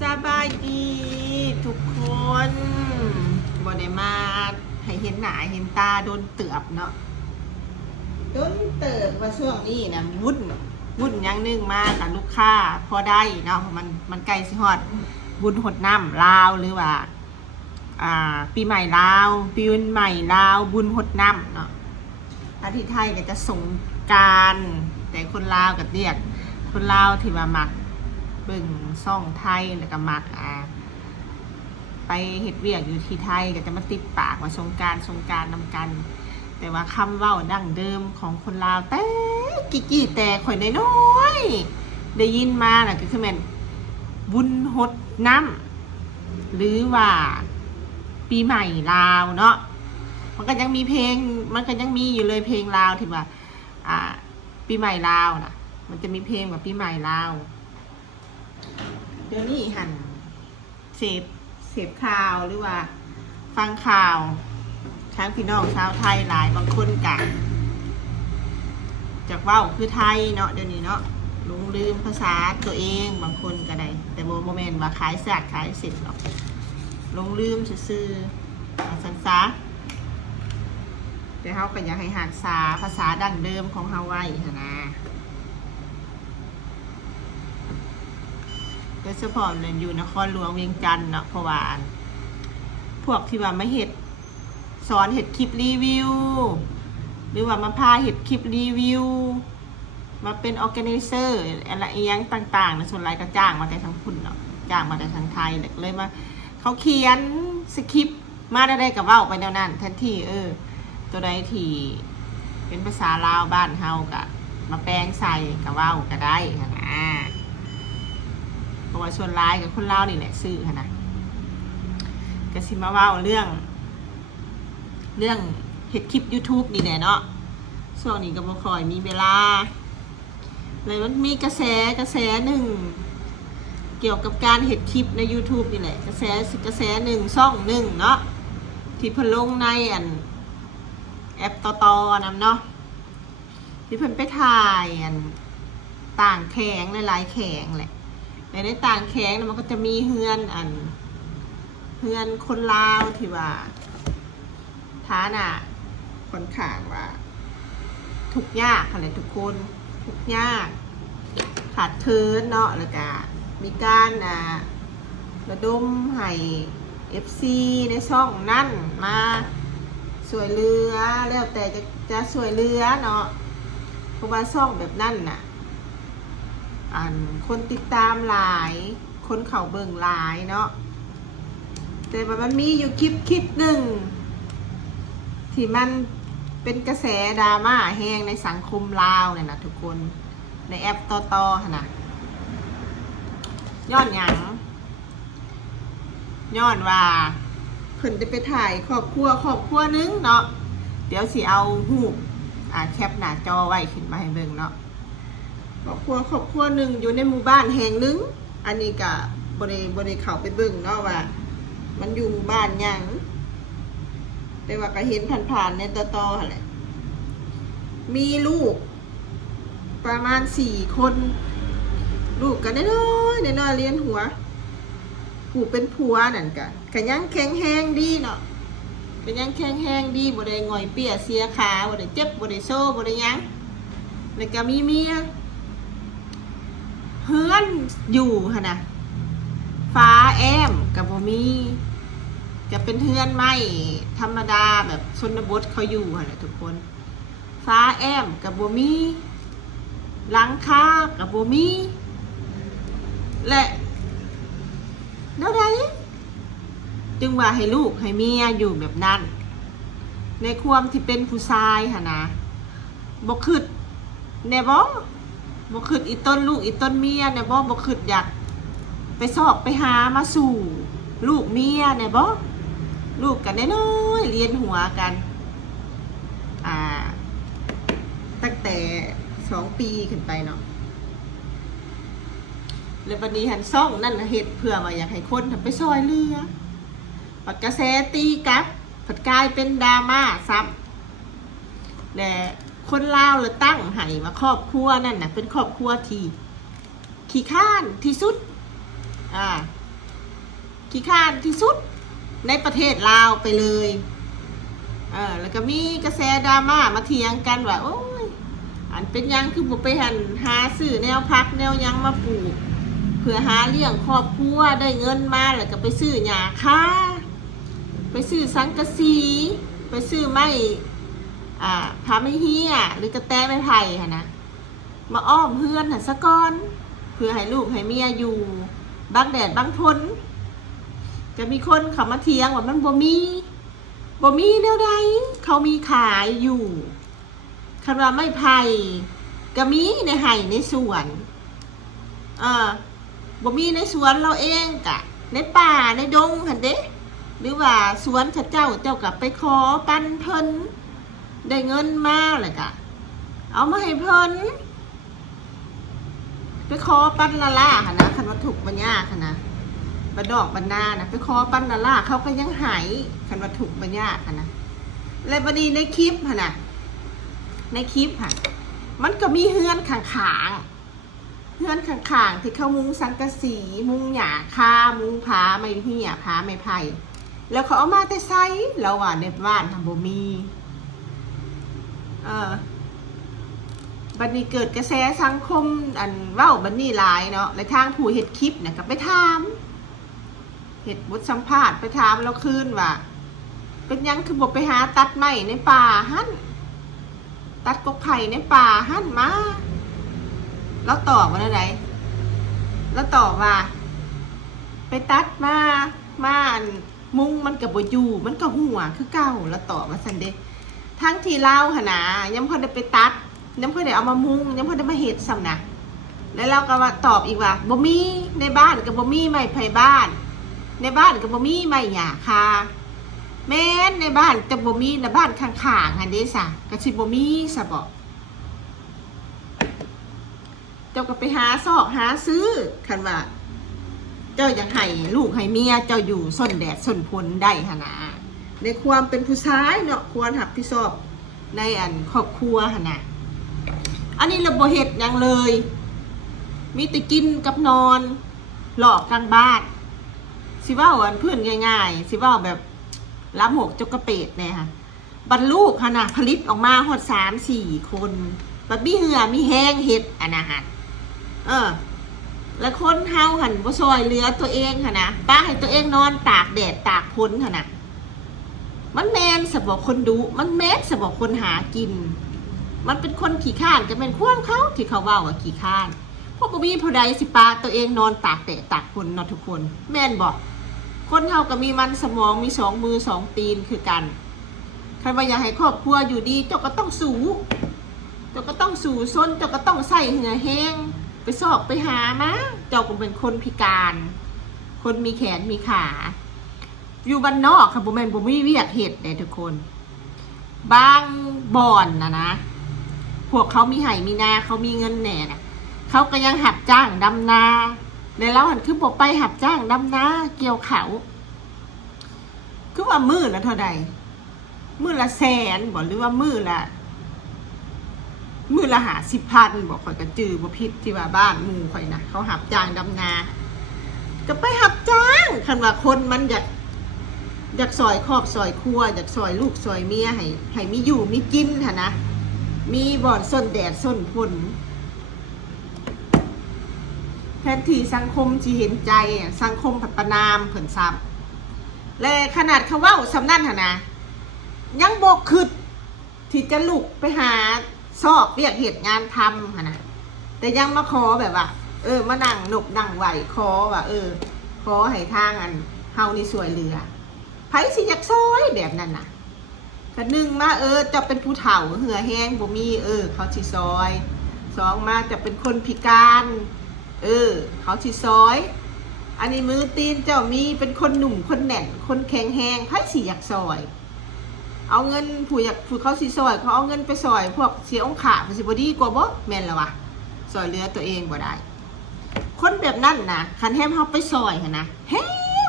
สบายดีทุกคนบ่ได้มาให้เห็นหน้าเห็นตาโดนเตือบเนาะโดนเติบว่าช่วงนี้นะวุ่นอย่างนึงมากับลูกค้าพอได้เนาะมันใกล้สิฮอดบุญหดน้ำลาวหรือว่าปีใหม่ลาวปีใหม่ลาวบุญหดน้ำเนาะถ้าที่ไทยก็จะสงกรานต์แต่คนลาวก็เรียกคนลาวที่ว่ามักเบิ่งซ่องไทยแล้วก็มักไปเฮ็ดเวียกอยู่ที่ไทยก็จะมาติดปากว่าสงกรานต์นำกัน แต่ว่าคำเว้าดั้งเดิมของคนลาวแต่กี่แต่ข่อยน้อยๆได้ยินมาน่ะก็คือแม่นบุญหดน้ำหรือว่าปีใหม่ลาวเนาะมันก็ยังมีเพลงมันก็ยังมีอยู่เลยเพลงลาวที่ว่าปีใหม่ลาวน่ะมันจะมีเพลงแบบปีใหม่ลาวเดี๋ยวนี้หันเสพข่าวหรือว่าฟังข่าวทั้งพี่น้องชาวไทยหลายบางคนกันจากว่าวคือไทยเนาะเดี๋ยวนี้เนาะลืมภาษาตัวเองบางคนก็ได้แต่โมเมนต์ว่าขายศาสตร์ขายศิลป์หรอกลืมซื่อสันซาแต่เขาก็อยากให้หักษาภาษาดั้งเดิมของเขาไว้นะโดยเฉพาะเรียนอยู่นครหลวงเวียงจันทน์เนาะเพราะว่าพวกที่ว่ามาเห็ดสอนเห็ดคลิปรีวิวหรือว่ามาพาเห็ดคลิปรีวิวมาเป็นออร์แกไนเซอร์อะไรอย่างต่างๆนะส่วนรายก็จ้างมาแต่ทางคุณเนาะจ้างมาแต่ทางไทยเลยมาเขาเขียนสคริปต์มาได้กับว่าไปแนวนั้นแทนที่ตัวใดที่เป็นภาษาลาวบ้านเฮากะมาแปลงใส่กับว่าก็ได้นะเพราะว่าส่วนรายกับคนลาวนี่แหละซื้อนะก็สิมาว่าเรื่องเห็ดคลิป YouTube นี่แหละเนาะช่วงนี้ก็บ่ค่อยมีเวลาเลยมันมีกระแสหนึ่งเกี่ยวกับการเห็ดคลิปใน YouTube นี่แหละกระแสหนึ่งช่องหนึ่งเนาะที่เพิ่นลงในแอปต่อนำเนาะที่เพิ่นไปถ่ายต่างแข็งหลายๆแข็งแหละในต่างแข็งมันก็จะมีเฮือนคนลาวที่ว่าฐานะค่อนข้างว่าทุกข์ยากอะไรทุกคนทุกข์ยากขาดเคินเนาะแล้วก็มีการระดมให้ FC ในช่องนั่นมาสวยเรือแล้วแต่จะสวยเรือเนาะเพราะว่าช่องแบบนั่นน่ะคนติดตามหลายคนเขาเบิ่งหลายเนาะแต่ว่ามันมีอยู่คลิปหนึ่งที่มันเป็นกระแสดราม่าแห้งในสังคมลาวเนี่ยนะทุกคนในแอปต่อนะย้อนหยังย้อนว่าเพิ่นจะไปถ่ายครอบครัวนึงเนาะเดี๋ยวสิเอารูปแคปหน้าจอไว้ขึ้นมาให้เบิ่งเนาะครอบครัวนึงอยู่ในหมู่บ้านแห่งนึงอันนี้ก็บ่ได้เข้าไปเบิ่งเนาะว่ามันอยู่หมู่บ้านหยังแต่ว่าก็เห็นผ่านๆในต่อแหละมีลูกประมาณ4 คนลูกกันน้อยเลี้ยงหัวผู้เป็นผัวนั่นก็ยังแข็งแรงดีเนาะก็ยังแข็งแรงดีบ่ได้ง่อยเปี้ยเสียขาบ่ได้เจ็บบ่ได้โซ่บ่ได้หยังแล้วก็มีเมียเฮือนอยู่หั่นน่ะฟ้าแอมก็บ่มีจะเป็นเฮือนไม้ธรรมดาแบบชนบทเขาอยู่หั่นแหละทุกคนฟ้าแอมกับบ่มีหลังคากับบ่มีและแล้วใดจึงว่าให้ลูกให้เมียอยู่แบบนั้นในความที่เป็นผู้ชายหั่นนะบ่คิดแน่บ่คิดอีต้นลูกอีต้นเมียแน่บ่คิดอยากไปสอบไปหามาสู่ลูกเมียแน่บ่ลูกกันน้อยเรียนหัวกันตั้งแต่2 ปีขึ้นไปเนาะแล้ววันนี้หันซ่องนั่นเฮ็ดเพื่อว่าอยากให้คนไปซอยเรือปัดกระแสตีกับผัดกลายเป็นดราม่าซ้ำและคนลาวเลยตั้งให้มาครอบครัวนั่นน่ะเป็นครอบครัวที่ขี้ข้านที่สุด ขี้ข้านที่สุดในประเทศลาวไปเลยแล้วก็มีกระแสดราม่ามาเถียงกันว่าโอ้ยอันเป็นยังคือบุไปหาซื้อแนวพักแนวยังมาปลูกเพื่อหาเลี้ยงครอบครัวได้เงินมาแล้วก็ไปซื้อหญ้าคาไปซื้อสังกะสีไปซื้อไม้ผาไม้เหี้ยหรือกระแตไม้ไผ่ค่ะนะมาอ้อมเฮือนซะก่อนเพื่อให้ลูกให้เมียอยู่บังแดดบังฝนจะมีคนเขามาเถียงว่ามันบ่มีแนวใดเขามีขายอยู่คันว่าไม้ไผ่ก็มีในไห่ในสวนบ่มีในสวนเราเองกะในป่าในดงหั่นเด้หรือว่าสวนข้าเจ้ากับไปขอปันเพิ่นได้เงินมาเลยกะเอามาให้เพิ่นไปขอปันละล่าค่ะนะคันว่าถูกบัญญาค่ะนะบัดดอกบันนานะไปขอปันละล่าเขาก็ยังหายคันว่าถูกบัญญาค่ะนะและบัดนี้ในคลิปค่ะนะในคลิปค่ะมันก็มีเฮือนข้างที่เขามุงสังกะสีมุงหญ้าคามุงผาไม้เหี้ยผาไม้ไผ่แล้วเขาเอามาแต่ไซเราว่าในบ้านทำบ่มีบัดนี้เกิดกระแสสังคมอันเว้าบัดนี้หลายเนาะในทางผู้เฮ็ดคลิปเนี่ยก็ไปถามเฮ็ดบทสัมภาษณ์ไปถามเราคืนว่าเป็นยังคือบ่ไปหาตัดไม้ในป่าหั่นตัดกกไผ่ในป่าหั่นมาแล้วตอบว่าอะไรแล้วตอบว่าไปตัดมามุงมันกับบ่อยู่มันก็หัวคือเก่าแล้วตอบว่าซันเดทั้งที่เล่าหนายังพอได้ไปตัดยังพอได้เอามามุงยังพอได้มาเห็ดซ้ำนะแล้วเราก็ว่าตอบอีกว่าบ่มีในบ้านกับบ่มีไม้ไผ่บ้านในบ้านกับบ่มีไม้หญ้าคาแม้นในบ้านแต่บ่มีในบ้านข้างๆหั่นเด้ซะก็สิบ่มีซะบ่เจ้าก็ไปหาซอกหาซื้อคันว่าเจ้าอยากให้ลูกให้เมียเจ้าอยู่ส้นแดดส้นฝนได้หนนะในความเป็นผู้ชายเนาะควรรับผิดชอบในครอบครัวหนนะอันนี้เราบ่เฮ็ดหยังเลยมีแต่กินกับนอนหลอกกลางบ้านสิว่าเพื่อนง่ายๆสิว่าแบบล้ำหกจกกระเป็ดเนี่ยค่ะบรรลูกค่ะนะผลิตออกมาหด3-4 คนบัดมีเหือมีแห้งเฮ็ดนะฮะแล้วคนเฮาหันบ่ซอยเหลือตัวเองค่ะนะป้าให้ตัวเองนอนตากแดดตากฝนค่ะนะมันแมนสบอกคนดูมันแมนสบอกคนหากินมันเป็นคนขี้ข้านจะเป็นข่วงเขาที่เขาว่าขี้ข้านพวกบ่มีผู้ใดสิป้าตัวเองนอนตากแดดตากฝนเนาะทุกคนแม่นบอกคนเฮาก็มีมันสมองมี2 มือ 2 ตีนคือกันใครว่าอยากให้ครอบครัวอยู่ดีเจ้าก็ต้องสู้เจ้าก็ต้องสู่ซนเจ้าก็ต้องใส่เหือแห้งไปสอบไปหามาเจ้าก็เป็นคนพิการคนมีแขนมีขาอยู่บ้านนอกค่ะบ่แม่นบ่มีเวียกเฮ็ดเด้ทุกคนบางบ่อนนะพวกเขามีไห่มีนาเขามีเงินแหน่น่ะเขาก็ยังหับจ้างดำนาในแล้วหันคือบ่ไปหับจ้างดำนาเกี่ยวเขาคือว่ามื้อละเท่าใดมื้อละ100,000บ่หรือว่ามื้อละ50,000บอกข่อยก็จื้อบ่ผิดที่ว่าบ้านหมู่ข่อยนะเขาหับจ้างดำนาก็ไปหับจ้างคันว่าคนมันอยากซอยครอบซอยครัวอยากซอยลูกซอยเมียให้มีอยู่มีกินหั่นนะมีบ่อนส้นแดดส้นฝนแทนที่สังคมสิเห็นใจสังคมพัฒนามเพิ่นซ้ำและขนาดเขาเว้าสำนั่นหั่นนะยังบ่คิดที่จะลุกไปหาสอบเรียกเหตุงานทำค่ะนะแต่ยังมาขอแบบว่ามานั่งหนกนั่งไหวขอว่าขอให้ทางเฮานี่สวยเหลือไผสิอยากซอยแบบนั้นน่ะก็1มาจะเป็นผู้เฒ่าเหือแห้งบ่มีเขาสิซอย2มาจะเป็นคนพิการเขาสิซอยอันนี้มือตีนเจ้ามีเป็นคนหนุ่มคนแน่นคนแข็งแรงไผสิอยากซอยเอาเงินผู้เขาสิซอยเขาเอาเงินไปซอยพวกเสียองค์ขามันสิบ่ดีกว่าบ่แม่นแล้ววะซอยเหลือตัวเองบ่ได้คนแบบนั้นนะคันแฮมเฮาไปซอยหั่นนะเฮ้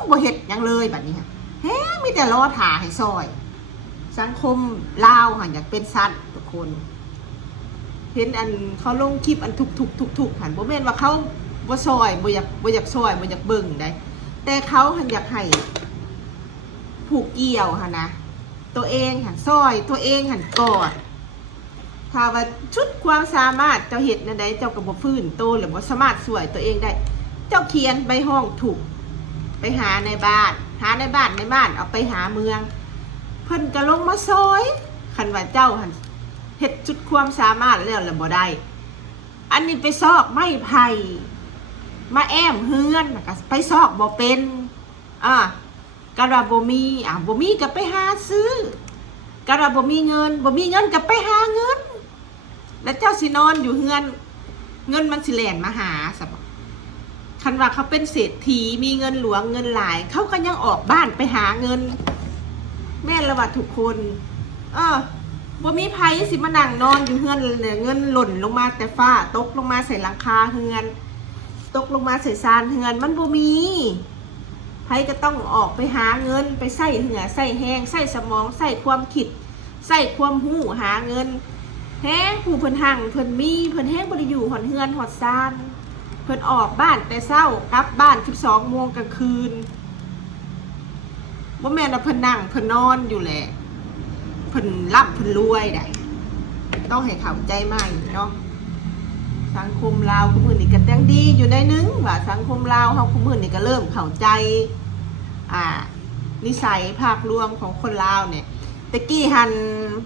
บ่เฮ็ดหยังเลยบัดนี้ฮะเฮ้มีแต่รอท่าให้ซอยสังคมลาวหั่นอยากเป็นสั้นทุกคนเห็นเขาลงคลิปทุกหั่นบ่แม่นว่าเขาบ่ซอยบ่อยากซอยบ่อยากเบิ่งได้ แต่เขาหันอยากให้ผูกเกี่ยวค่ะนะตัวเองหันซอยตัวเองหันกอดถ้าว่าชุดความสามารถเจ้าเห็ดนั่นได้เจ้ากับบฟื้นโตหรือว่าสามารถสวยตัวเองได้เจ้าเขียนใบห้องถูกไปหาในบ้านเอาไปหาเมืองเพิ่นก็ลงมาซอยคันว่าเจ้าหันเห็ดชุดความสามารถแล้วบ่ได้อันนี้ไปซอกไม้ไผ่มาแอมเฮือนก็ไปซอกบ่เป็นกระบ่มีบ่มีก็ไปหาซื้อกระบ่มีเงินก็ไปหาเงินแล้วเจ้าสินอนอยู่เฮือนเงินมันสิแล่นมาหาซะบ่คันว่าเขาเป็นเศรษฐีมีเงินหลวงเงินหลายเขาก็ยังออกบ้านไปหาเงินแม่นละว่าทุกคนบ่มีไผสิมานั่งนอนอยู่เฮือนเนี่ยเงินหล่นลงมาแต่ฟ้าตกลงมาใส่หลังคาเฮือนตกลงมาใส่ซานเฮือนมันบ่มีไผก็ต้องออกไปหาเงินไปใส่เหงื่อใส่แห้งใส่สมองใส่ความคิดใส่ความหู้หาเงินแห้งผู้เพิ่นหั่งเพิ่นมีเพิ่นแห้งบ่ได้อยู่หอดเฮือนหอดซานเพิ่นออกบ้านแต่เช้ากลับบ้าน 12 โมงกลางคืนบ่แม่นว่าเพิ่นนั่งเพิ่นนอนอยู่แหละเพิ่นร่ำเพิ่นรวยได้ต้องให้เข้าใจใหม่เนาะสังคมลาวคุมื้อนี้ก็ยังดีอยู่ได้นึงว่าสังคมลาวเฮาคุมื้อนี้ก็เริ่มเข้าใจนิสัยภาครวมของคนลาวเนี่ยตะกี้หัน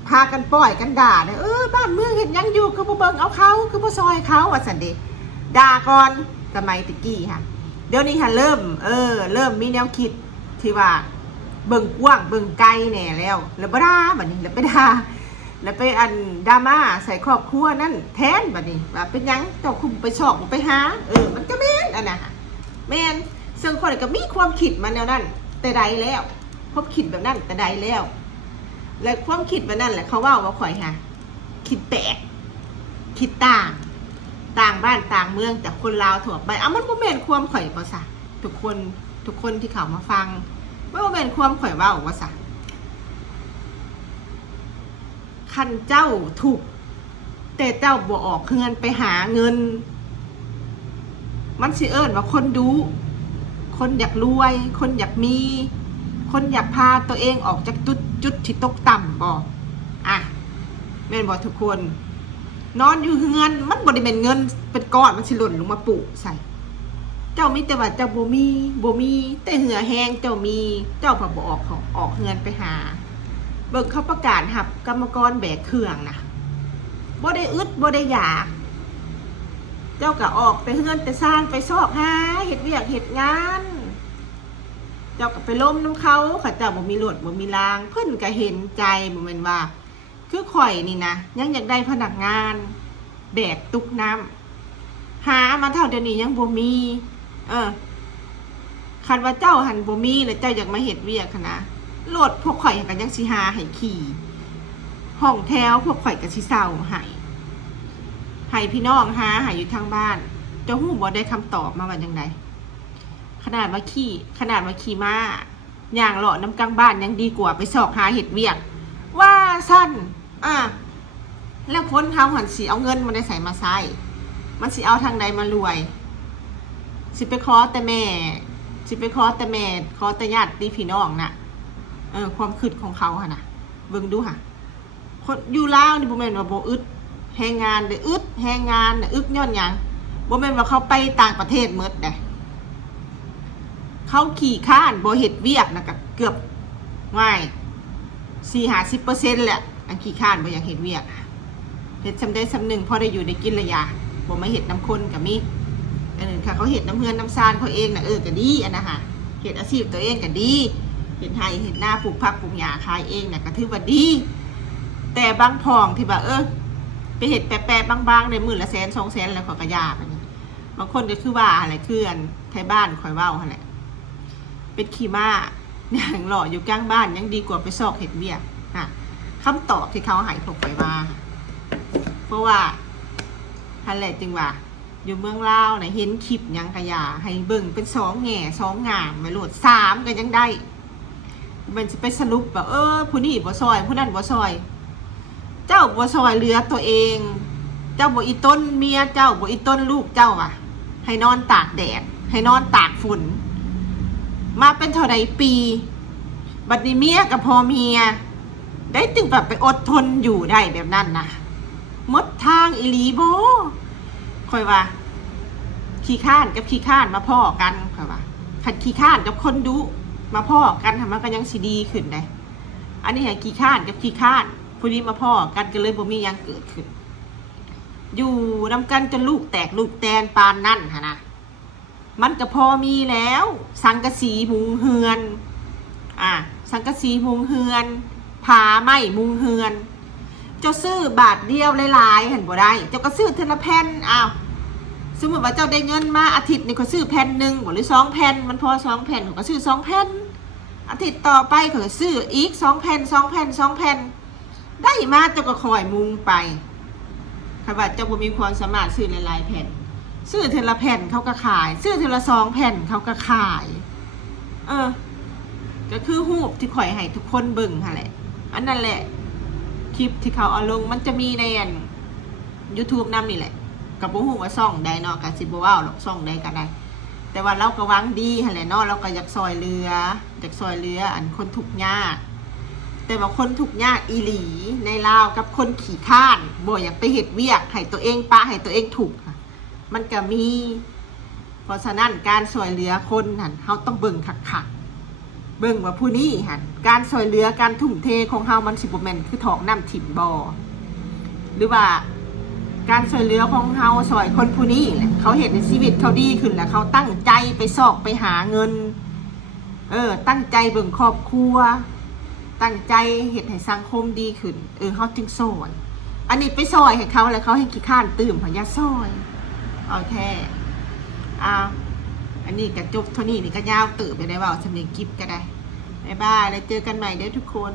พากันป้อยกันด่าเนี่ยบ้านเมืองเฮ็ดหยังอยู่คือบ่เบิ่งเอาเขาคือบ่ซอยเขาว่าซั่นเด้ด่าก่อนสมัยตะกี้ค่ะเดี๋ยวนี้ค่ะเริ่มมีแนวคิดที่ว่าเบิ่งกว้างเบิ่งไกลแน่แล้วบ่ด่าบัดนี้แล้วไปด่าแล้วไปดราม่าใส่ครอบครัวนั่นแทนบัดนี้ว่าเป็นหยังเจ้าคุมไปชอกไปหามันก็แม่นอันน่ะแม่นซึ่งคนก็มีความคิดมาแนวนั้นแต่ใดแล้วพบคิดแบบนั้นแต่ใดแล้วและความคิดแบบนั้นแหละเขาว่าข่อยค่ะคิดแปลกคิดต่างบ้านต่างเมืองจากคนลาวทั่วไปมันบ่แม่นความข่อยบ่ซะทุกคนที่เขามาฟังบ่แม่นความข่อยเว้าว่าซะคันเจ้าถูกแต่เจ้าบ่ออกเงินไปหาเงินมันสิเอิ้นว่าคนดูคนอยากรวยคนอยากมีคนอยากพาตัวเองออกจากจุดที่ตกต่ำบ่แม่นบ่ทุกคนนอนอยู่เงินมันบ่ได้เป็นเงินเป็นก้อนมันสิหล่นลงมาปุใส่เจ้ามีแต่ว่าเจ้าบ่มีแต่เหือแห้งเจ้ามีเจ้าพอบ่ออกเงินไปหาเบิ่งเขาประกาศหับกรรมกรแบกเครื่องนะบ่ได้อึดบ่ได้อยากเจ้าก็ออกไปเฮือนแต่สร้างไปซอกหาเฮ็ดเวียกเฮ็ดงานเจ้าก็ไปล้มน้ำเขาเจ้าบ่มีรถบ่มีรางเพิ่นก็เห็นใจบ่แม่นว่าคือข่อยนี่นะยังอยากได้พนักงานแบกตุกน้ำหามาเท่าเดี๋ยวนี้ยังบ่มีคันว่าเจ้าหันบ่มีแล้วเจ้าอยากมาเฮ็ดเวียกนะรถพวกข่อยก็ยังสิหาให้ขี่ห้องแถวพวกข่อยก็สิเซาให้พี่น้องหาอยู่ทางบ้านเจ้าฮู้บ่ได้คำตอบมาว่าจังไดขนาดว่าขี่ม้าย่างเลาะน้ำกลางบ้านยังดีกว่าไปซอกหาเฮ็ดเวียกว่าสั้นแล้วพ้นเฮาหันสิเอาเงินมาได้ใส่มาใส่มันสิเอาทางใดมารวยสิไปขอแต่แม่ขอแต่ญาติพี่น้องน่ะความคิดของเขาค่ะนะเบิ่งดูค่ะคนอยู่ลาวนี่บ่แม่นว่าบ่อึดแรงงานได้อึดแรงงานน่ะอึดย้อนหยังบ่แม่นว่าเขาไปต่างประเทศหมดเด้เขาขี่ข้านบ่เฮ็ดเวียกน่ะก็เกือบง่าย 40-50% แหละอันขี้ข้านบ่อยากเฮ็ดเวียกเฮ็ดซำใดซำหนึ่งพอได้อยู่ได้กินระยะบ่มาเฮ็ดน้ำคนก็มีค่ะเขาเฮ็ดน้ำเฮือนน้ำซานเขาเองน่ะก็ดีอันน่ะค่ะเฮ็ดอาชีพตัวเองก็ดีเฮ็ดไร่เฮ็ดนาปลูกผักปลูกหญ้าขายเองน่ะก็ถือว่าดีแต่บางพ่องที่ว่าไปเฮ็ดแปะๆบางๆได้มื้อละแสน2แสนแล้วเขาก็ยากอันนี้บางคนก็คือว่าอะไรคืออันไทบ้านข่อยเว้าหั่นแหละเป็นขี้ม้าอย่างหล่ออยู่กลางบ้านยังดีกว่าไปซอกเห็ดเบี้ยคำตอบที่เขาให้ผมไปว่าเพราะว่าฮันแหละจึงว่าอยู่เมืองลาวเห็นคลิปยังกระยาให้เบิ่งเป็น2แง่2งามไม่โหลด3ก็ยังได้มันจะไปสรุปแบบผู้นี้บ่ซอยผู้นั้นบ่ซอยเจ้าบ่ซอยเหลือตัวเองเจ้าบ่อีต้นเมียเจ้าบ่อีต้นลูกเจ้าให้นอนตากแดดให้นอนตากฝน มาเป็นเท่าใดปีบัดนี้เมียกับพ่อเมียได้ตึงแบบไปอดทนอยู่ได้แบบนั้นนะหมดทางอีหลีโบค่อยว่าขี้ข้านกับขี้ข้านมาพ่อกันค่อยว่าขัดขี้ข้านกับคนดุมาพ่อกันทำมันก็ยังสิดีขึ้นได้อันนี้ให้ขี้ข้านกับขี้ข้านพอดีมาพ่อกันก็เลยบ่มียังเกิดขึ้นอยู่นำกันจนลูกแตกลูกแตนปานนั่นฮะนะมันก็พอมีแล้วสังกะสีมุงเฮือนสังกะสีมุงเฮือนผ้าไหมมุงเฮือนเจ้าซื้อบาทเดียวหลายๆเห็นบ่ได้เจ้าก็ซื้อเทละแผ่นสมมติว่าเจ้าได้เงินมาอาทิตย์นี่ก็ซื้อแผ่นหนึ่งหรือ2 แผ่นมันพอ2 แผ่นก็ซื้อ2 แผ่นอาทิตย์ต่อไปก็ซื้ออีก2 แผ่น2 แผ่น2 แผ่นได้มาเจ้าก็คอยมุงไปค่ะว่าเจ้าบ่มีความสามารถซื้อหลายๆแผ่นซื้อเทละแผ่นเขาก็ขายซื้อเทละ2 แผ่นเขาก็ขายก็คือรูปที่ข่อยให้ทุกคนเบิ่งหั่นแหละอันนั้นแหละคลิปที่เขาเอาลงมันจะมีในYouTube นำนี่แหละกับบ่ฮู้ว่าซ่องใดเนาะก็สิบ่ว้าวหรอกซ่องใดก็ได้แต่ว่าเราก็หวังดีหั่นแหละเนาะเราก็อยากซอยเหลืออันคนทุกข์ยากแต่ว่าคนทุกข์ยากอีหลีในลาวกับคนขี้ข้านบ่อยากไปเฮ็ดเวียกให้ตัวเองปะให้ตัวเองถูกมันก็มีเพราะฉะนั้นการซอยเหลือคนหั่นเฮาต้องเบิ่งคักๆเบิ่งว่าผู้นี้หั่นการซอยเหลือการทุ่มเทของเฮามันสิบ่แม่นคือถอกน้ำถิ่มบ่หรือว่าการช่วยเหลือของเฮาซอยคนผู้นี้แหละเขาเห็นในชีวิตเขาดีขึ้นแล้วเขาตั้งใจไปสอบไปหาเงินตั้งใจเบิ่งครอบครัวตั้งใจเฮ็ดให้สังคมดีขึ้นเฮาจึงซอยอันนี้ไปซอยให้เขาแล้วเขาให้ขี้ข้านตื่มพญาซอยเอาแท้อันนี้ก็จบเท่านี้นี่ก็ยาวตื่นไปได้ว่าสำเนียงกิ๊บก็ได้บ๊ายบายแล้วเจอกันใหม่เด้อทุกคน